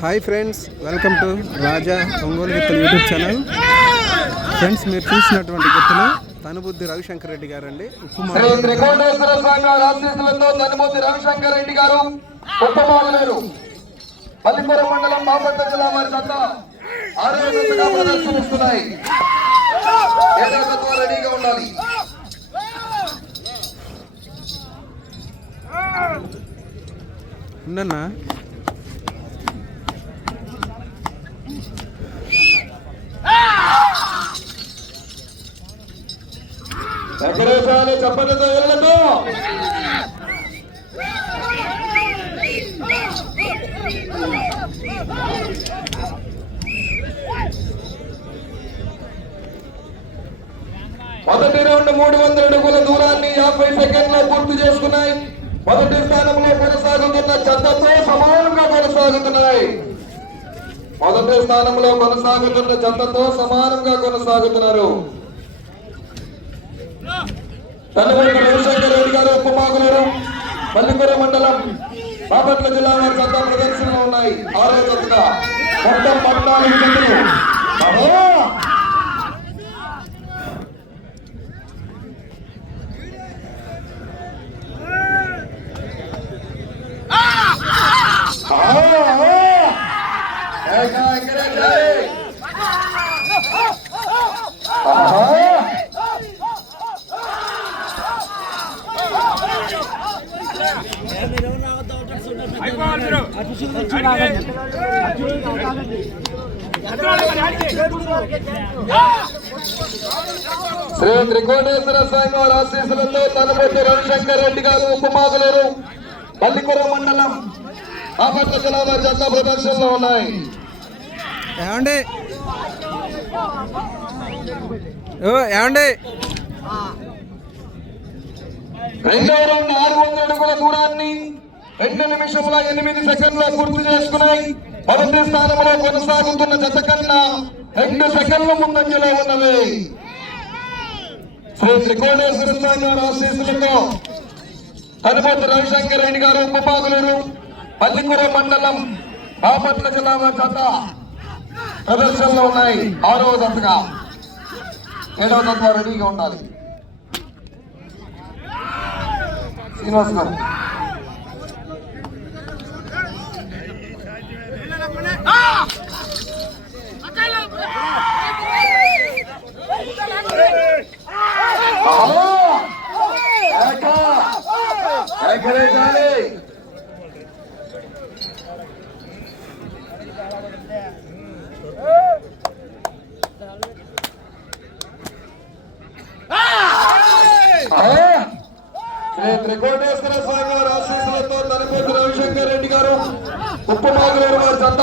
Hi friends welcome to Raja Ongole గిత్తలు YouTube channel. Friends మీరు చూసినటువంటి గిత్తలు తనుబుద్ధి రవిశంకర్ రెడ్డి గారు అండి శ్రీ త్రికోటేశ్వర స్వామి రవిశంకర్ రెడ్డి గారు ఉప్పమాగలేరు పల్లిపురం మండలం బాపట్ల జిల్లా వారి జత ఆరోగ్యంగా ప్రదర్శనిస్తున్నాయి ఏదో తత్వం రెడీగా ఉండాలి. ఉండన్నా? ఎక్కడేసారి చెప్పడంతో వెళ్ళదు మొదటి రౌండ్ మూడు వందల అడుగుల దూరాన్ని యాభై సెకండ్లో పూర్తి చేసుకున్నాయి. మొదటి స్థానంలో కొనసాగుతున్న చెత్తతో సమానంగా కొనసాగుతున్నాయి. మొదటి స్థానంలో కొనసాగుతున్న చెత్తతో సమానంగా కొనసాగుతున్నారు. తల్లిదండ్రుల రవిశంకర్ రెడ్డి గారు ఉప్పమాగులూరు పల్లిపుర మండలం బాపట్ల జిల్లా వారి చెత్త ప్రదర్శనలు ఉన్నాయి. ఆరో చెత్తగా మొత్తం పద్నాలుగు శ్రీ త్రికోటేశ్వర స్వామి వారి ఆశీస్సులతో తనపతి రవిశంకర్ రెడ్డి గారు ఉపమాగులేరు పల్లిపురం మండలం బాపట్ల జిల్లా వారి జత ప్రదర్శనలో ఉన్నాయి. ఏమండి? ఏమండి? రెండో రౌండ్ ఆరు వందల అడుగుల దూరాన్ని రెండు నిమిషముల ఎనిమిది సెకండ్ల పూర్తి చేసుకున్నాయి మొదటి స్థానంలో కొనసాగుతున్న జత కన్నా రెండు సెకండ్ల ముందంజలో ఉన్నవి శ్రీ త్రికోణేశ్వర స్వామి గారి ఆశీస్సులతో తదుపతి రవిశంకర్ రెడ్డి గారు ఉపపాగులూరు పల్లికూర మండలం బాపట్ల జిల్లా కథ ప్రదర్శనలో ఉన్నాయి. ఆరవ జతగా ఏడవ జత రెడీగా ఉండాలి. శ్రీనివాస్ గారు. Ah! ఏకా! ఏకరే జాలి! ఆహా! శ్రీ త్రికోటేశ్వర స్వామి వారి ఆశీస్సులతో తనపతి రవిశంకర్ రెడ్డి గారు ఉప్పమాగులేరు వారి జత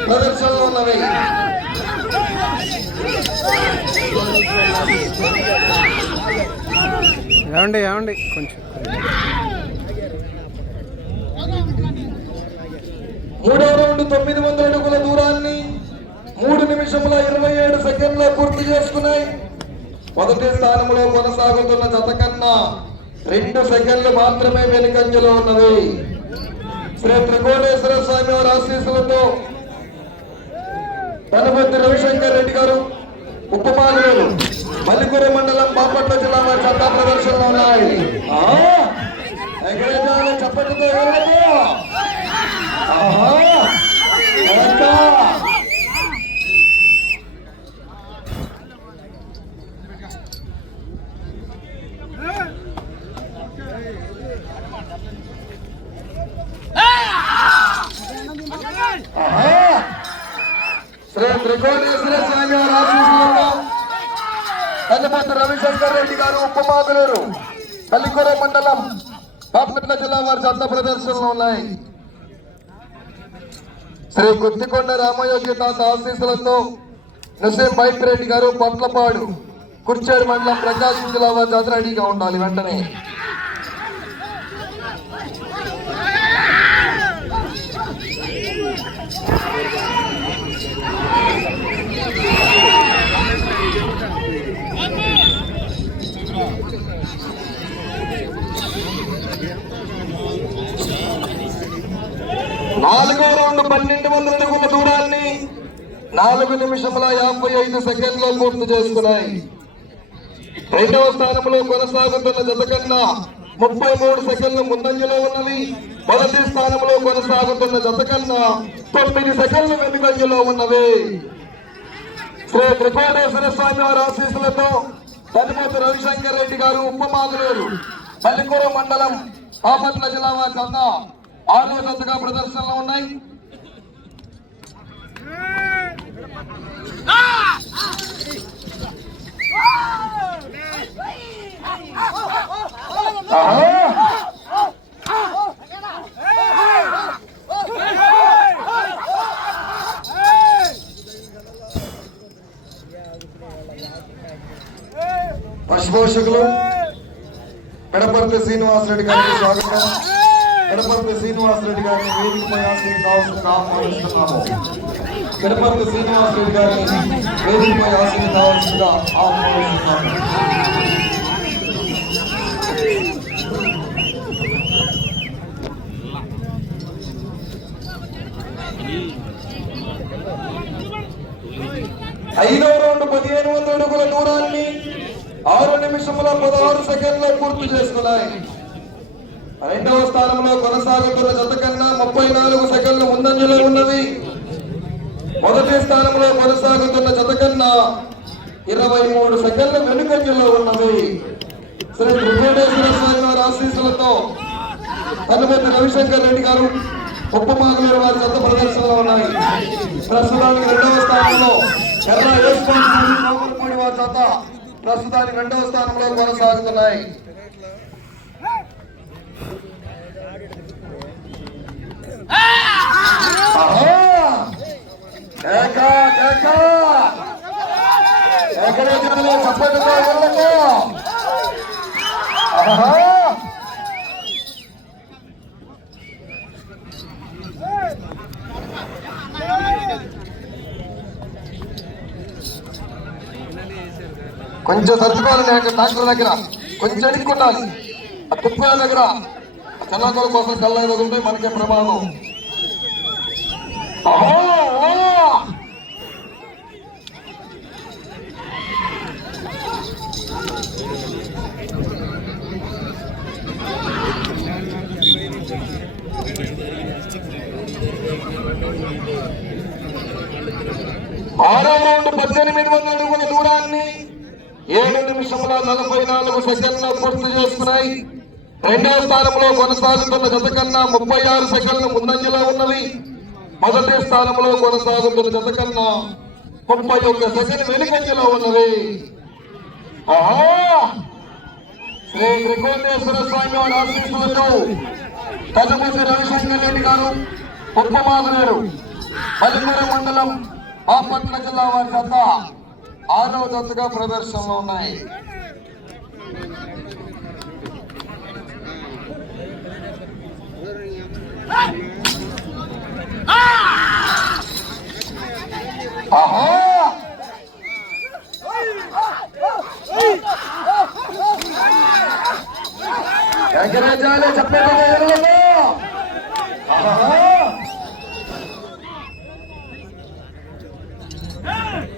ప్రదర్శనలో ఉన్నవి ఏమండి ఏమండి? కొంచెం. మూడో రౌండ్ తొమ్మిది వందల అడుగుల దూరాన్ని మూడు నిమిషముల ఇరవై ఏడు సెకండ్ల పూర్తి చేసుకున్నాయి. మొదటి స్థానంలో కొనసాగుతున్న జత కన్నా రెండు సెకండ్లు మాత్రమే వెనుకంజలో ఉన్నవి. శ్రీ త్రికోటేశ్వర స్వామి వారి ఆశీస్సులతో గణపతి రవిశంకర్ గారు ఉప్పమానులు మల్లికూరి మండలం బాపట్ల జిల్లా వారి చట్ట ప్రదర్శనలో ఉన్నాయి ఆ! ఎగరేజాలు చప్పటితో ఎవరు ఆహా! ఏంటా? ఆహా! శ్రీ త్రికోణేశ్వర స్వామి వారి ఆశీస్సులతో కన్నపతి రవిశంకర్ రెడ్డి గారు ఉపమాగులూరు కలికొర మండలం బాపట్ల జిల్లా వారి చట్ట ప్రదర్శనలు ఉన్నాయి. శ్రీ గుత్తికొండ రామయోగి తాత ఆశీస్సులతో నసీం బైక్ రెడ్డి గారు పొట్లపాడు కుర్చేడు మండలం ప్రకాశం జిల్లా వారి జాతర రెడీగా ఉండాలి వెంటనే. నాలుగో రౌండ్ పన్నెండు వందల అడుగుల దూరాన్ని నాలుగు నిమిషముల యాభై ఐదు సెకండ్లో పూర్తి చేసుకున్నాయి. రెండవ స్థానంలో కొనసాగుతున్న జత కన్నా ముప్పై మూడు సెకండ్లు ముందంజలో ఉన్నవి మొదటి స్థానంలో కొనసాగుతున్న జత కన్నా తొమ్మిది సెకండ్లు వెనుకంజలో ఉన్నవి శ్రీ త్రికోటేశ్వర స్వామి వారి ఆశీస్సులతో తదుపతి రవిశంకర్ రెడ్డి గారు ఉప్పమాగులూరు పల్లికూర మండలం బాపట్ల జిల్లా వారి ఆరో జతగా ప్రదర్శనలో ఉన్నాయి. పశుపోషకులు పెడపర్తి శ్రీనివాసరెడ్డి గారికి స్వాగతం. కడపర్తి శ్రీనివాసరెడ్డి గారిని వేదికపై ఆశ్రయం ఆహ్వానిస్తున్నాము కడపర్తి శ్రీనివాసరెడ్డి గారిని వేదికపై ఆశ్రయం ఆహ్వానిస్తున్నాము ఐదవ రౌండ్ పదిహేను వందల అడుగుల దూరాన్ని ఆరు నిమిషముల పదహారు సెకండ్ల పూర్తి చేసుకున్నాయి. రెండవ స్థానంలో కొనసాగుతున్న జత కన్నా ముప్పై నాలుగు సెకండ్లు ముందంజలో ఉన్నవి మొదటి స్థానంలో కొనసాగుతున్న జత కన్నా ఇరవై మూడు సెకండ్లు వెనుకంజలో ఉన్నవి శ్రీ త్రికోటేశ్వర స్వామి వారి ఆశీస్సులతో తనుమతి రవిశంకర్ రెడ్డి గారు ఉప్పమాగులూరు వారి జత ప్రదర్శనలో ఉన్నాయి. ప్రస్తుతానికి రెండవ స్థానంలో ఎర్ర యేసుపాటి వారి జత ప్రస్తుతానికి రెండవ స్థానంలో కొనసాగుతున్నాయి ఆహా! కేక, కేక! కొంచెం సర్దుకోవాలి నేను డాక్టర్ దగ్గర. కొంచెం ఎడుక్కుండాలి ఆ తుప్పల దగ్గర. చల్లతల కోసం చల్లగా ఉంటే మనకే ప్రమాదం ఆహా! ఆహా! ఆరో రౌండ్ పద్దెనిమిది వందల అడుగుల దూరాన్ని ఏడు నిమిషముల నలభై నాలుగు సెకండ్లు పూర్తి చేసుకున్నాయి. రెండవ స్థానంలో కొనసాగుతున్న జత కన్నా ముప్పై ఆరు సెకండ్లు ముందంజలో ఉన్నవి మొదటి స్థానంలో కొనసాగుతున్న జత కన్నా ముప్పై ఒక్క సెకండ్ వెనుకంజలో ఉన్నవి శ్రీ త్రికోటేశ్వర స్వామి వారి ఆశీస్సులతో తదుపరి రవిశంకర్ రెడ్డి గారు ఉప్పమాదనేరు గారు మండలం బాపట్ల జిల్లా వారి జత ఆరవ జతగా ప్రదర్శనలో ఉన్నాయి. ఆహా! చెప్పేది ఆహా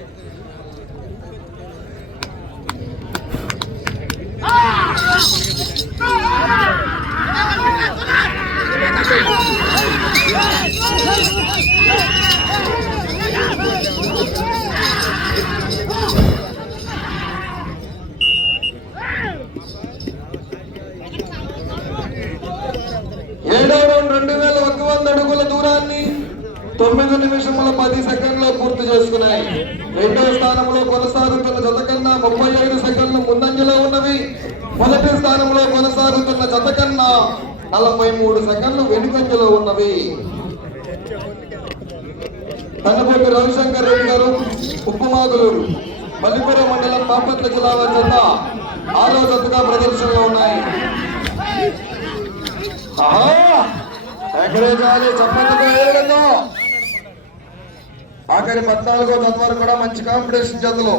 కొనసాగుతున్న జత కన్నా ముప్పై ఐదు సెకండ్లు ముందంజలో ఉన్నవి. మొదటి స్థానంలో కొనసాగుతున్న జత కన్నా నలభై మూడు సెకండ్లు వెనుకంజలో ఉన్నవి. కన్నపూటి రవిశంకర్ రెడ్డి గారు ఉప్పుమాగులూరు మల్లిపురం మండలం బాపట్ల జిల్లా వారి జత ఆరో జతగా ప్రదర్శనలో ఉన్నాయి. ఆహా! చాలి చప్పట్లతో ఏడదో ఆఖరి పద్నాలుగో జత వరకు కూడా మంచి కాంపిటీషన్ జతలు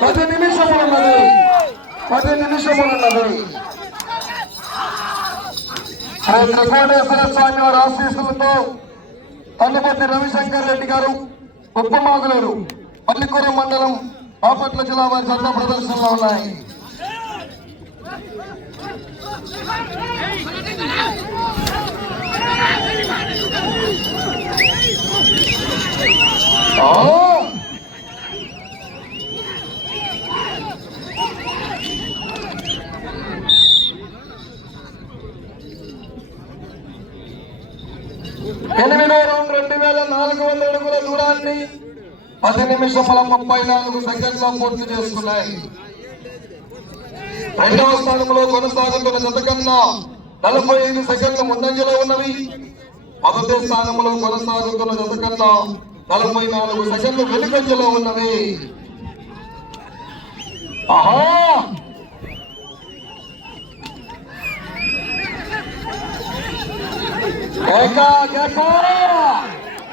పది నిమిషములు ఉన్నది పది నిమిషములున్నది. శ్రీ త్రికోటేశ్వర స్వామి వారి ఆశీస్సులతో తల్లిపతి రవిశంకర్ రెడ్డి గారు ఉప్పమాగులేరు పల్లికూర మండలం బాపట్ల జిల్లా వారి జత ప్రదర్శనలో ఉన్నాయి ఆ! ఎనిమిదో రౌండ్ రెండు వేల నాలుగు వందల అడుగుల దూరాన్ని పది నిమిషముల ముప్పై నాలుగు సెకండ్లో పూర్తి చేసుకున్నాయి. రెండవ స్థానంలో కొనసాగుతున్న జత కన్నా నలభై ఐదు సెకండ్ల ముందంజలో ఉన్నవి. మొదటి స్థానంలో కొనసాగుతున్న జత కన్నా నలభై నాలుగు సెకండ్లు వెనుకంజలో ఉన్నవి. ఆహా! కేకా కేకా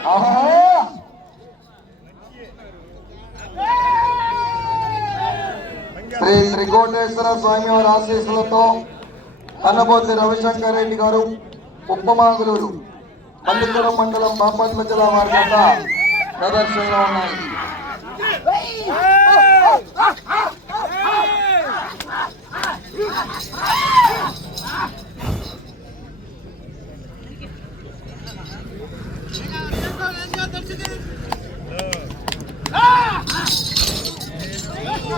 ఆహా! శ్రీ త్రికోటేశ్వర స్వామి వారి ఆశీస్సులతో కన్నబోతి రవిశంకర్ రెడ్డి గారు ఉప్పమాగులూరు పల్లికూర మండలం బాపట్ల జిల్లా వారి వద్ద ప్రదర్శనలో ఉన్నాయి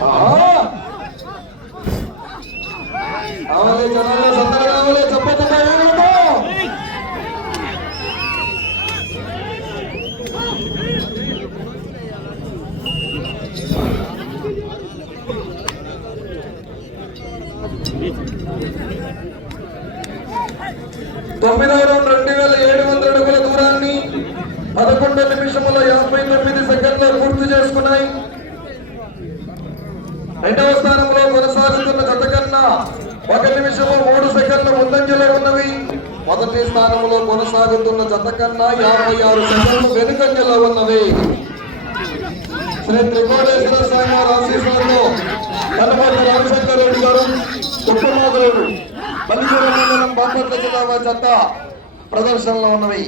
Oh! కావాలి జనాల్లో కావాలి చెప్పండి తొమ్మిదవ రౌండ్ రెండు వేల ఏడు వందల అడుగుల దూరాన్ని పదకొండు నిమిషముల యాభై తొమ్మిది సెకండ్లో పూర్తి చేసుకున్నాయి. రెండవ స్థానంలో కొనసాగుతున్న గత కన్నా ఒక నిమిషము మూడు సెకండ్లు ముందంజలో ఉన్నవి మొదటి స్థానంలో కొనసాగుతున్న జత కన్నా యాభై ఆరు సెకండ్లు వెనుకంజలో ఉన్నవి శ్రీ త్రికోటేశ్వర స్వామి వారి ఆశీస్సులతో కన్నపల్లి రామశంకర్ రెడ్డి గారు కుప్పమాగులేరు పల్లికూర మండలం బాపట్ల జిల్లా జత ప్రదర్శనలో ఉన్నవి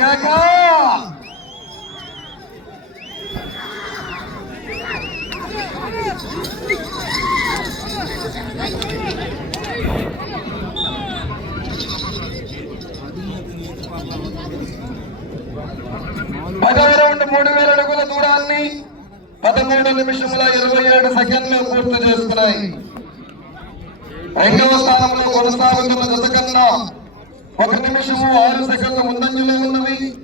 కేక పదవ రౌండ్ మూడు వేల అడుగుల దూరాన్ని పదమూడు నిమిషముల ఇరవై ఏడు సెకండ్లు పూర్తి చేసుకున్నాయి. రెండవ స్థానంలో కొనసాగుతున్న జత కన్నా ఒక నిమిషము ఆరు సెకండ్ల ముందంజలో ఉన్నవి.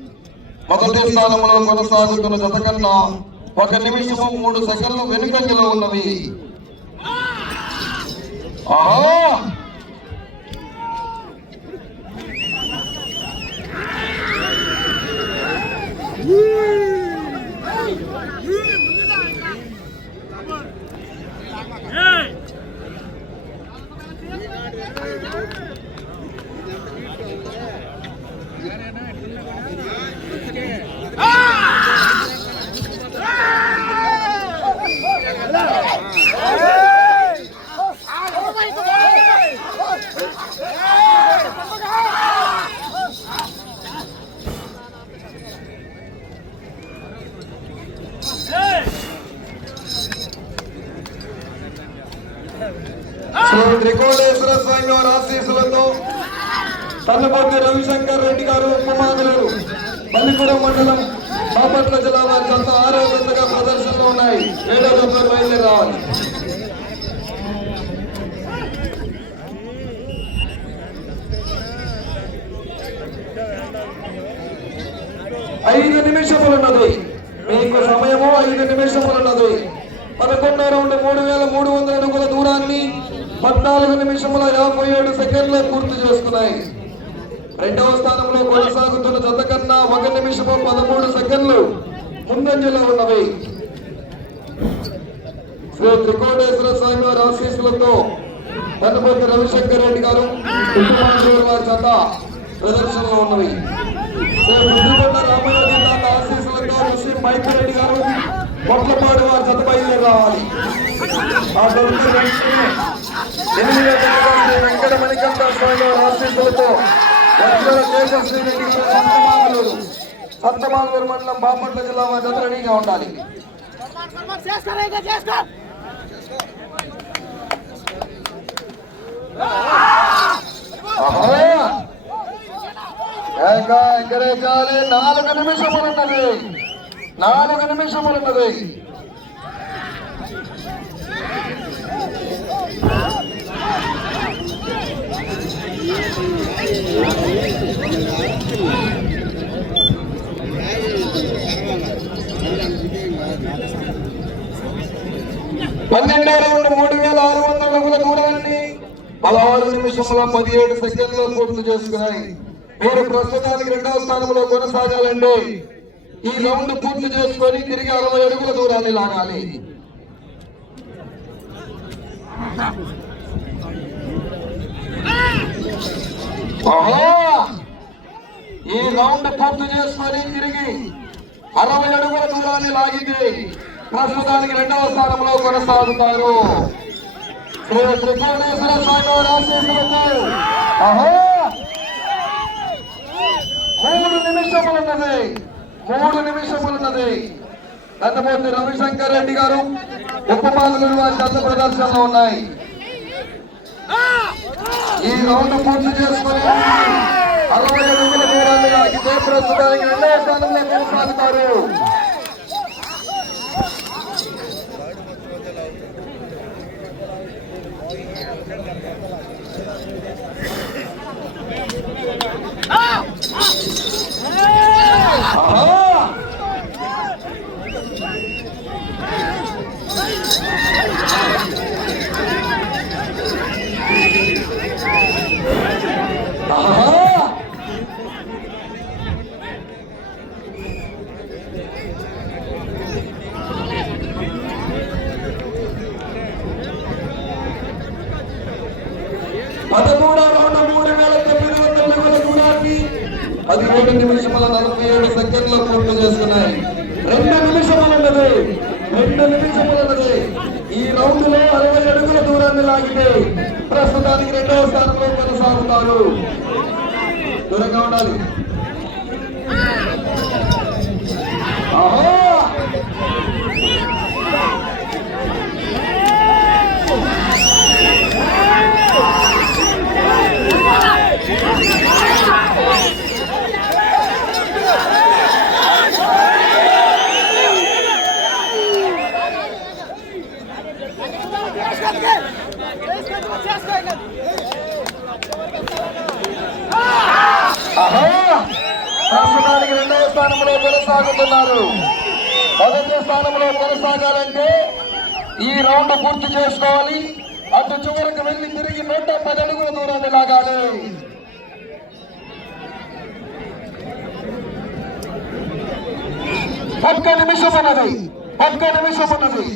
మొదటి స్థానంలో కొనసాగుతున్న జత కన్నా ఒక నిమిషము మూడు సెకండ్లు వెనుకంజలో ఉన్నవి. ఆహా! శ్రీ త్రికోళేశ్వర స్వామి వారి ఆశీస్సులతో తల్లపర్తి రవిశంకర్ రెడ్డి గారు ఉపమాదులు పల్లిగూడెం మండలం బాపట్ల జిల్లా వారి జత ఆరో ప్రదర్శనలో ఉన్నాయి. ఏడో జత బయలుదేరి రావాలి. ఐదు నిమిషములున్నది. మీకు సమయము ఐదు నిమిషములున్నది. పదకొండు రెండు మూడు వేల మూడు వందల అడుగుల దూరాన్ని పద్నాలుగు నిమిషముల యాభై ఏడు సెకండ్లు పూర్తి చేసుకున్నాయి. రెండవ స్థానంలో కొనసాగుతున్న జత కన్నా ఒక నిమిషము పదమూడు సెకండ్లు ముందంజలో ఉన్నవి. శ్రీ త్రికోటేశ్వర స్వామి వారి ఆశీస్సులతో కన్నపతి రవిశంకర్ రెడ్డి గారు వారి జత ప్రదర్శనలో ఉన్నవి. శ్రీ బుద్ధికొండ రామయోగి ఆశీస్సులతో ముస్లిం మైత్రి రెడ్డి గారు కొట్లపాడు వారి జత బయలుదేరి రావాలి. ఆ తదుపరి వెంటనే ఎనిమిదో జతగా వెంకట మణికంఠ స్వామి ఆశీస్సులతో లక్షల కేశశ్రీ రెడ్డి మండలం బాపట్ల జిల్లా వారి రెడీగా ఉండాలి చేసుకో నాలుగు నిమిషములున్నది. నాలుగు నిమిషములున్నది. పన్నెండో రౌండ్ మూడు వేల ఆరు వందల అడుగుల దూరాన్ని పదహారు నిమిషముల పదిహేడు సెకండ్లో పూర్తి చేసుకున్నాయి. మీరు ప్రస్తుతానికి రెండవ స్థానంలో కొనసాగాలండి ఈ రౌండ్ పూర్తి చేసుకొని తిరిగి అరవై అడుగుల దూరాన్ని లాగాలి. ఈ రౌండ్ పూర్తి చేసుకొని తిరిగి అరవై అడుగుల దూరాన్ని లాగింది. ప్రస్తుతానికి రెండవ స్థానంలో కొనసాగుతారు. శ్రీ త్రికోటేశ్వర స్వామి వారి మూడు నిమిషములున్నది. మూడు నిమిషములున్నది. నందమూర్తి రవిశంకర్ రెడ్డి గారు ఉపమానులు వారి దత్త ప్రదర్శనలో ఉన్నాయి. ఈ రౌండ్ పూర్తి చేసుకుని అరవై అడుగుల దూరాన్ని లాగితే ప్రస్తుతానికి రెండవ స్థానంలో కొనసాగుతారు ఆహా! ఆహా! పదమూడవ రౌండ్ మూడు వేల తొమ్మిది వందల అడుగుల దూరాన్ని పదిహేడు నిమిషముల నలభై ఏడు సెకండ్లు పూర్తి చేసుకున్నాయి రెండు నిమిషములున్నది రెండు నిమిషములున్నది ఈ రౌండ్లో అరవై అడుగుల దూరాన్ని లాగితే ప్రస్తుతానికి రెండవ స్థానంలో కొనసాగుతారు. దూరంగా ఉండాలి. ఆహా ఆహా! ప్రస్తుతానికి రెండవ స్థానంలో కొనసాగుతున్నారు. మొదటి స్థానంలో కొనసాగాలంటే ఈ రౌండ్ పూర్తి చేసుకోవాలి. అటు చివరకు వెళ్ళి తిరిగి నూట పది అడుగుల దూరాన్ని లాగాలి. ఒక్క నిమిషం ఉన్నది. ఒక్క నిమిషం ఉన్నది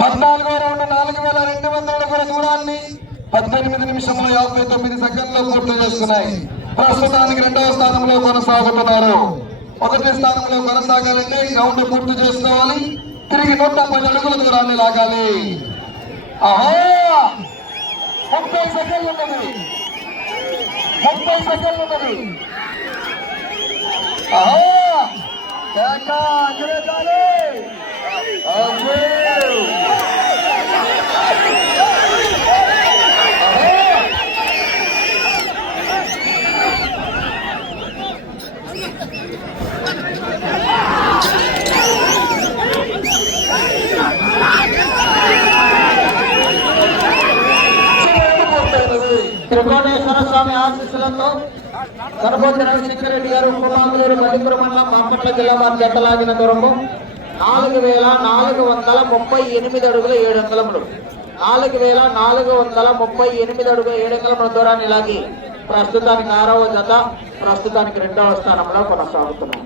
పద్నాలుగో రౌండ్ నాలుగు వేల రెండు వందల అడుగుల దూరాన్ని పద్దెనిమిది నిమిషముల యాభై తొమ్మిది సెకండ్లు పూర్తి చేస్తున్నాయి. ప్రస్తుతానికి రెండవ స్థానంలో కొనసాగుతున్నారు. మొదటి స్థానంలో కొనసాగాలంటే గ్రౌండ్ పూర్తి చేసుకోవాలి. తిరిగి నూట పది అడుగుల దూరాన్ని లాగాలి. ఆహా ముప్పై సెకండ్లు ఉన్నది. ముప్పై సెకండ్లు ఉన్నది. ఆహా కేక, అగ్రేతాలు. అగ్రే. చివరికి పూర్తయినది. త్రికోణేశ్వర స్వామి ఆశీస్సులతో గణపతి రవిశంకర్ రెడ్డి గారు ఉపమాంగులూరు మల్లిపురం మండలం బాపట్ల జిల్లా వారి జట్టలాగిన దూరము. నాలుగు వేల నాలుగు వందల ముప్పై ఎనిమిది అడుగుల ఏడు అంగుళములు నాలుగు వేల నాలుగు వందల ముప్పై ఎనిమిది అడుగుల ఏడు అంగుళముల దూరాన్ని లాగి ప్రస్తుతానికి ఆరవ జత ప్రస్తుతానికి రెండవ స్థానంలో కొనసాగుతున్నాం.